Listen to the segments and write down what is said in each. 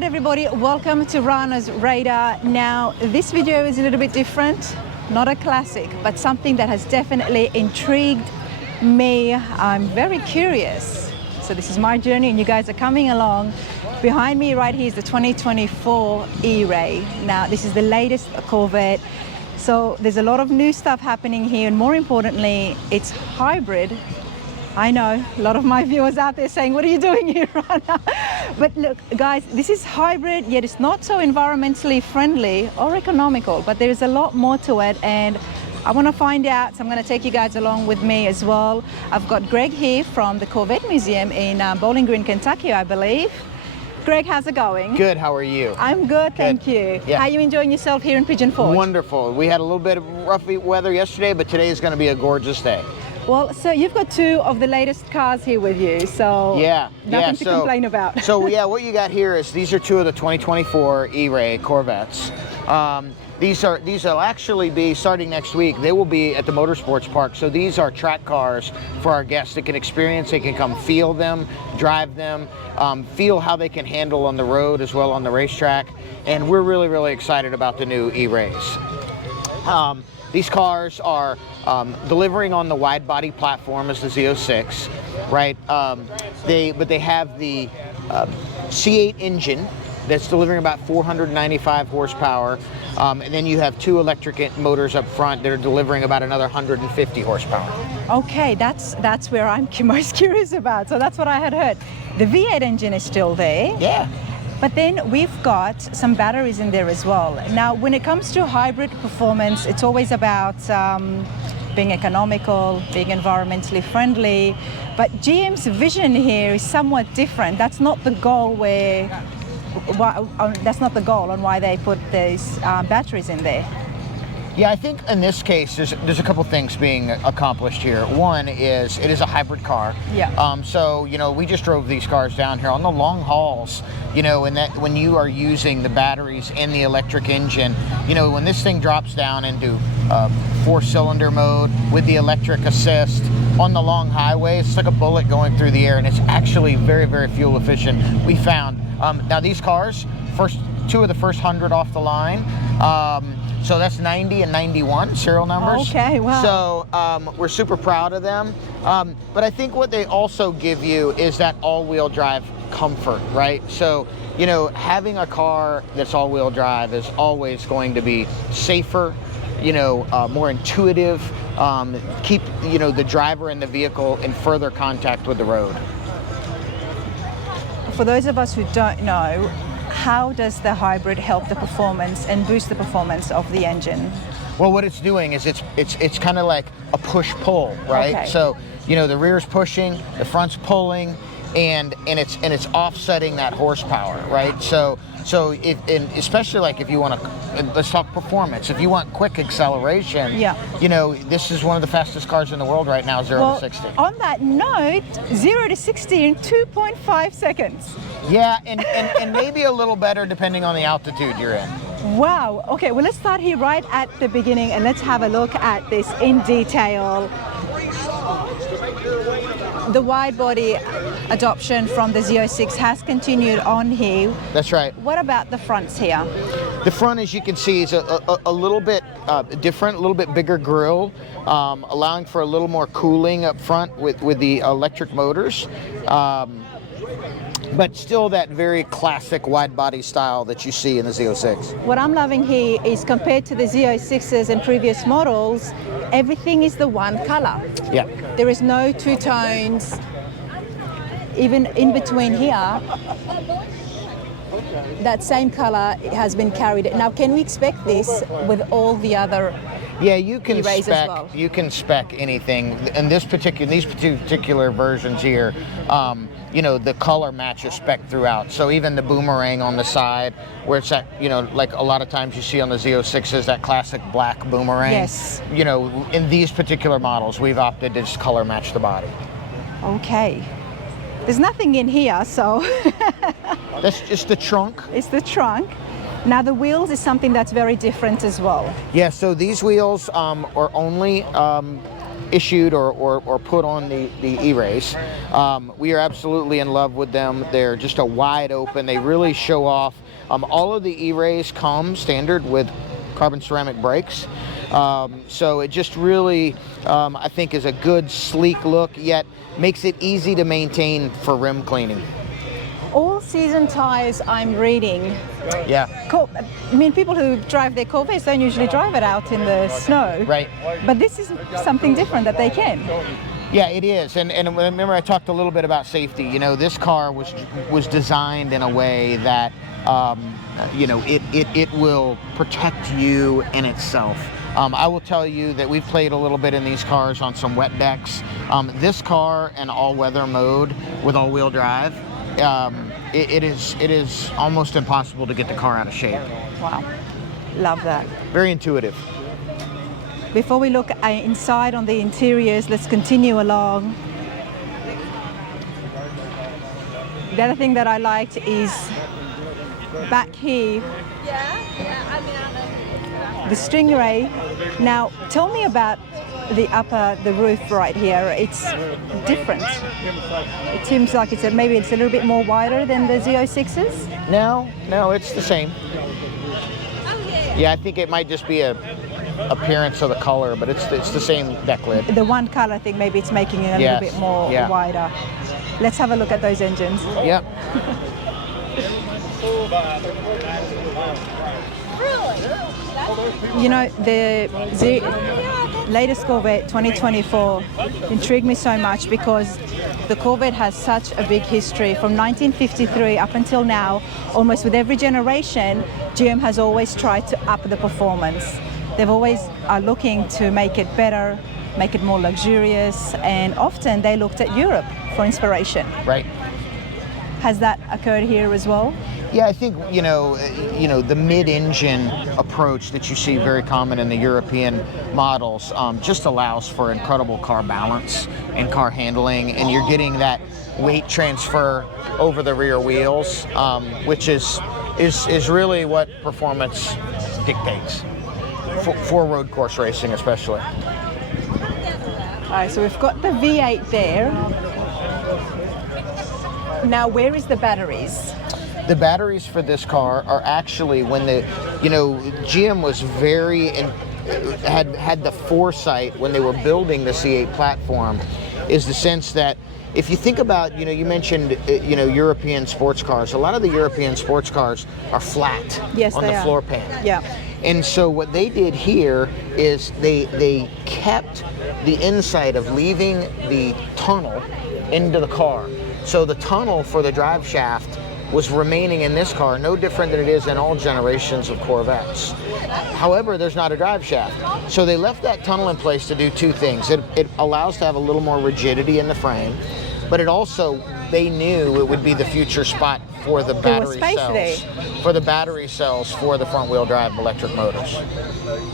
right, everybody, welcome to Rana's Radar. Now, this video is a little bit different, not a classic, but something that has definitely intrigued me. I'm very curious. So this is my journey and you guys are coming along. Behind me right here is the 2024 E-Ray. Now, this is the latest Corvette. So there's a lot of new stuff happening here, and more importantly, it's hybrid. I know a lot of my viewers out there saying, what are you doing here, Rana? But look, guys, this is hybrid, yet it's not so environmentally friendly or economical, but there's a lot more to it, and I want to find out, so I'm going to take you guys along with me as well. I've got Greg here from the Corvette Museum in Bowling Green, Kentucky, I believe. Greg, how's it going? Good, how are you? I'm good, thank you. Yeah. How are you enjoying yourself here in Pigeon Forge? Wonderful. We had a little bit of rough weather yesterday, but today is going to be a gorgeous day. Well, so you've got two of the latest cars here with you, so nothing to complain about. So yeah, what you got here is these are two of the 2024 E-Ray Corvettes. These will actually be starting next week. They will be at the Motorsports Park. So these are track cars for our guests that can experience. They can come feel them, drive them, feel how they can handle on the road as well on the racetrack. And we're really, really excited about the new E-Rays. These cars are delivering on the wide body platform as the Z06, right? But they have the C8 engine that's delivering about 495 horsepower. And then you have two electric motors up front that are delivering about another 150 horsepower. Okay, that's where I'm most curious about. So that's what I had heard. The V8 engine is still there. Yeah. But then we've got some batteries in there as well. Now, when it comes to hybrid performance, it's always about being economical, being environmentally friendly. But GM's vision here is somewhat different. That's not the goal that's not the goal on why they put these batteries in there. Yeah, I think in this case, there's a couple things being accomplished here. One is it is a hybrid car. Yeah. So, we just drove these cars down here on the long hauls, and that when you are using the batteries and the electric engine, when this thing drops down into 4-cylinder mode with the electric assist on the long highways, it's like a bullet going through the air, and it's actually very, very fuel efficient, we found. Now these cars, two of the first 100 off the line, so that's 90 and 91 serial numbers. Okay, wow. So we're super proud of them. But I think what they also give you is that all-wheel drive comfort, right? So, having a car that's all-wheel drive is always going to be safer, more intuitive, keep, the driver and the vehicle in further contact with the road. For those of us who don't know, how does the hybrid help the performance and boost the performance of the engine? Well, what it's doing is it's kind of like a push-pull, right? Okay. So, the rear's pushing, the front's pulling, and it's offsetting that horsepower, right? So especially like if you want to, let's talk performance. If you want quick acceleration, this is one of the fastest cars in the world right now, 0 to 60. On that note, 0 to 60 in 2.5 seconds. Yeah, and maybe a little better depending on the altitude you're in. Wow. Okay, well, let's start here right at the beginning and let's have a look at this in detail. The wide body adoption from the Z06 has continued on here. That's right. What about the fronts here? The front, as you can see, is a little bit different, a little bit bigger grille, allowing for a little more cooling up front with the electric motors. But still that very classic wide body style that you see in the Z06. What I'm loving here is compared to the Z06s and previous models, everything is the one color. Yeah. There is no two tones. Even in between here, that same color has been carried. Now, can we expect this with all the other? Yeah, you can E-Rays spec. as well? You can spec anything. In these particular versions here, the color matches spec throughout. So even the boomerang on the side, where it's that, like a lot of times you see on the Z06s, that classic black boomerang. Yes. In these particular models, we've opted to just color match the body. Okay. There's nothing in here, so. That's just the trunk. It's the trunk. Now the wheels is something that's very different as well. Yeah, so these wheels are only issued or put on the E-Rays. We are absolutely in love with them. They're just a wide open. They really show off. All of the E-Rays come standard with carbon ceramic brakes. So it just really, I think, is a good, sleek look, yet makes it easy to maintain for rim cleaning. All season tires, I'm reading. Yeah. I mean, people who drive their Corvettes don't usually drive it out in the snow. Right. But this is something different that they can. Yeah, it is. And remember, I talked a little bit about safety. You know, this car was designed in a way that, you know, it will protect you in itself. I will tell you that we've played a little bit in these cars on some wet decks. This car in all-weather mode with all-wheel drive, it is almost impossible to get the car out of shape. Wow, love that. Very intuitive. Before we look inside on the interiors, let's continue along. The other thing that I liked is back here, the Stingray. Now, tell me about the roof right here. It's different. It seems like maybe it's a little bit more wider than the Z06s. No, it's the same. Yeah, I think it might just be a appearance of the color, but it's the same deck lid. The one color thing, maybe it's making it a little bit more wider. Let's have a look at those engines. Yep. You know, the latest Corvette 2024 intrigued me so much because the Corvette has such a big history. From 1953 up until now, almost with every generation, GM has always tried to up the performance. They've always are looking to make it better, make it more luxurious, and often they looked at Europe for inspiration. Right. Has that occurred here as well? Yeah, I think, you know, the mid-engine approach that you see very common in the European models just allows for incredible car balance and car handling, and you're getting that weight transfer over the rear wheels, which is really what performance dictates for road course racing, especially. All right, so we've got the V8 there. Now, where is the batteries? The batteries for this car are actually when GM was had the foresight when they were building the C8 platform, is the sense that if you think about, you mentioned, European sports cars, a lot of the European sports cars are flat on the floor pan. Yeah. And so what they did here is they kept the inside of leaving the tunnel into the car. So the tunnel for the drive shaft was remaining in this car, no different than it is in all generations of Corvettes. However, there's not a drive shaft. So they left that tunnel in place to do two things. It allows to have a little more rigidity in the frame, but it also, they knew it would be the future spot for the battery cells. For the battery cells for the front wheel drive electric motors.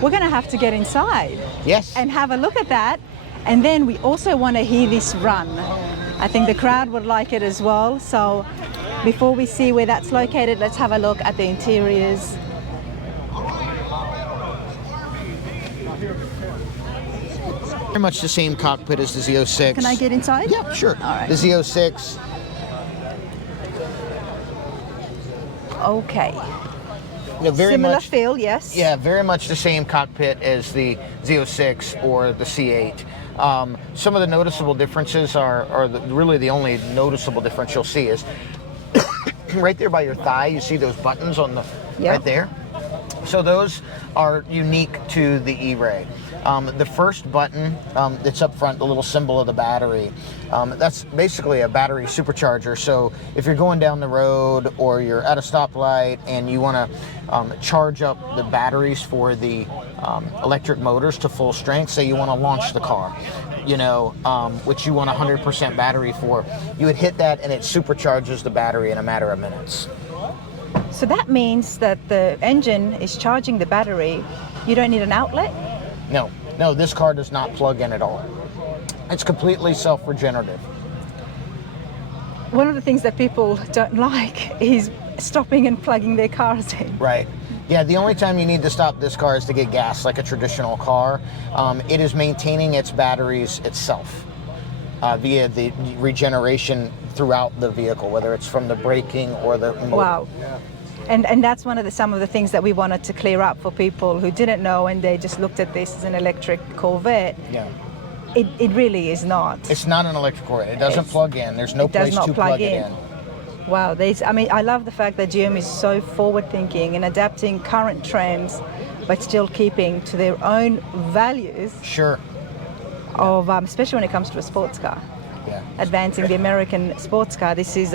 We're gonna have to get inside. Yes. And have a look at that. And then we also want to hear this run. I think the crowd would like it as well. So before we see where that's located, let's have a look at the interiors. Very much the same cockpit as the Z06. Can I get inside? Yeah, sure. All right. The Z06. Okay. Very Similar much, feel, yes. Yeah, very much the same cockpit as the Z06 or the C8. Some of the noticeable differences are really the only noticeable difference you'll see is right there by your thigh, you see those buttons on the right there. So those are unique to the E-Ray. The first button that's up front, the little symbol of the battery, that's basically a battery supercharger. So if you're going down the road or you're at a stoplight and you want to charge up the batteries for the electric motors to full strength, say you want to launch the car, which you want 100% battery for, you would hit that and it supercharges the battery in a matter of minutes. So that means that the engine is charging the battery. You don't need an outlet? No, this car does not plug in at all. It's completely self-regenerative. One of the things that people don't like is stopping and plugging their cars in. Right. Yeah, the only time you need to stop this car is to get gas, like a traditional car. It is maintaining its batteries itself via the regeneration throughout the vehicle, whether it's from the braking or the motor. Wow. And that's one of some of the things that we wanted to clear up for people who didn't know and they just looked at this as an electric Corvette. Yeah. It really is not. It's not an electric Corvette. It doesn't plug in. There's no place to plug it in. Wow. I love the fact that GM is so forward-thinking and adapting current trends, but still keeping to their own values. Sure. Of especially when it comes to a sports car. Yeah. Advancing the American sports car. This is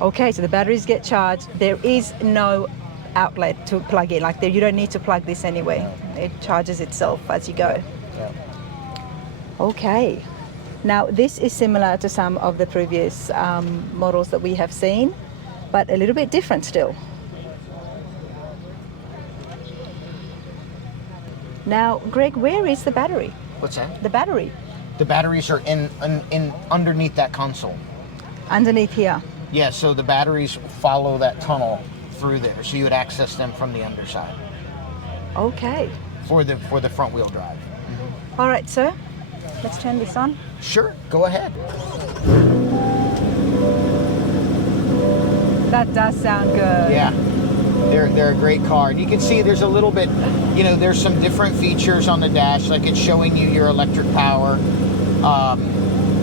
okay. So the batteries get charged. There is no outlet to plug in. Like you don't need to plug this anyway. No. It charges itself as you go. Yeah. Okay. Now this is similar to some of the previous models that we have seen, but a little bit different still. Now, Greg, where is the battery? What's that? The battery. The batteries are in underneath that console. Underneath here. Yeah, so the batteries follow that tunnel through there, so you would access them from the underside. Okay. For the front wheel drive. Mm-hmm. All right, sir. Let's turn this on. Sure, go ahead. That does sound good. Yeah. They're a great car. And you can see there's a little bit, there's some different features on the dash, like it's showing you your electric power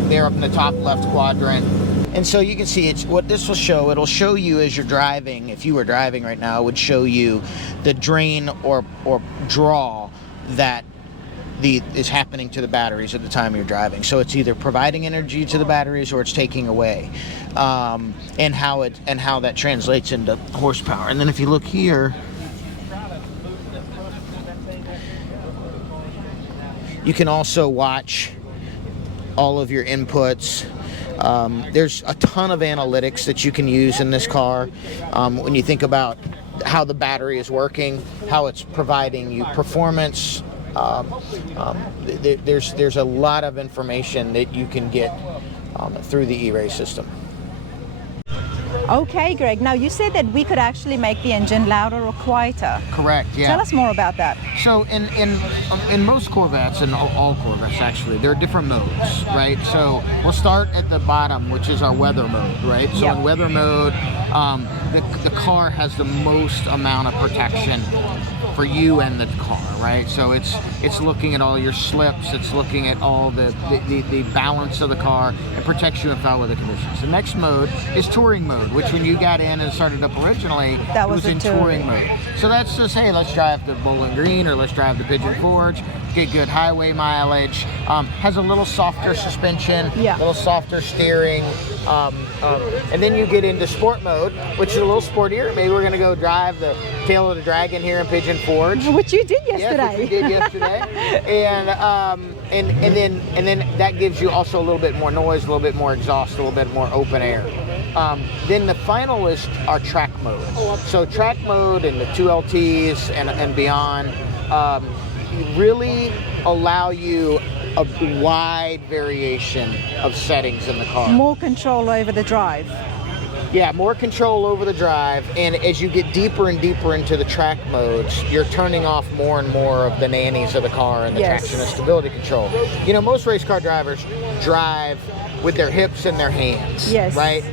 there up in the top left quadrant. And so you can see it's what this will show. It'll show you as you're driving. If you were driving right now, it would show you the drain or draw that is happening to the batteries at the time you're driving. So it's either providing energy to the batteries or it's taking away, and how that translates into horsepower. And then if you look here, you can also watch all of your inputs. There's a ton of analytics that you can use in this car when you think about how the battery is working, how it's providing you performance. There's a lot of information that you can get through the E-Ray system. Okay, Greg. Now you said that we could actually make the engine louder or quieter. Correct. Yeah. Tell us more about that. So in most Corvettes, and all Corvettes actually, there are different modes, right? So we'll start at the bottom, which is our weather mode, right? So in weather mode, the car has the most amount of protection for you and the car, right? So it's looking at all your slips, it's looking at all the balance of the car. It protects you in foul weather conditions. The next mode is touring mode, which when you got in and started up originally, it was in touring mode. So that's just, hey, let's drive to Bowling Green or let's drive to Pigeon Forge, get good highway mileage. Has a little softer suspension, a little softer steering. And then you get into sport mode, which is a little sportier. Maybe we're going to go drive the Tail of the Dragon here in Pigeon Forge. Which you did yesterday. Yes, which we did yesterday. And then that gives you also a little bit more noise, a little bit more exhaust, a little bit more open air. Then the final is our track mode. So track mode and the 2LTs and beyond really allow you a wide variation of settings in the car. More control over the drive. Yeah, more control over the drive, and as you get deeper and deeper into the track modes, you're turning off more and more of the nannies of the car and the traction and stability control. Most race car drivers drive with their hips and their hands, right?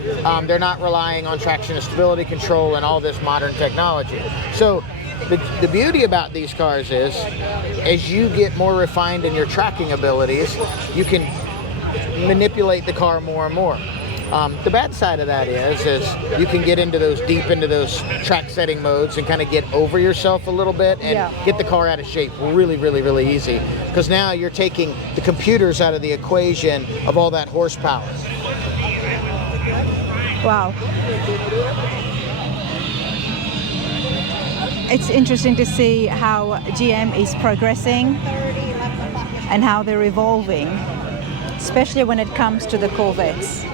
They're not relying on traction and stability control and all this modern technology. So the beauty about these cars is, as you get more refined in your tracking abilities, you can manipulate the car more and more. The bad side of that is you can get into those track setting modes and kind of get over yourself a little bit and get the car out of shape really, really, really easy. Because now you're taking the computers out of the equation of all that horsepower. Wow. It's interesting to see how GM is progressing and how they're evolving, especially when it comes to the Corvettes.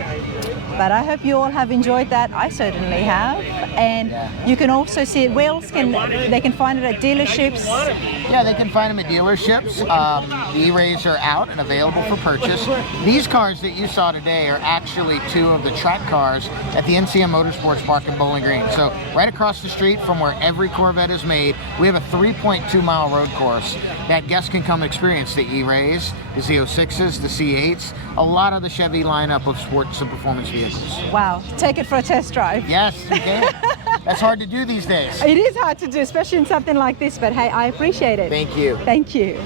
But I hope you all have enjoyed that. I certainly have. And you can also see it. Where else can they can find it at dealerships? Yeah, they can find them at dealerships. The E-Rays are out and available for purchase. These cars that you saw today are actually two of the track cars at the NCM Motorsports Park in Bowling Green. So right across the street from where every Corvette is made, we have a 3.2-mile road course that guests can come experience the E-Rays, the Z06s, the C8s, a lot of the Chevy lineup of sports and performance vehicles. Wow, take it for a test drive. Yes, you can. That's hard to do these days. It is hard to do, especially in something like this, but hey, I appreciate it. Thank you. Thank you.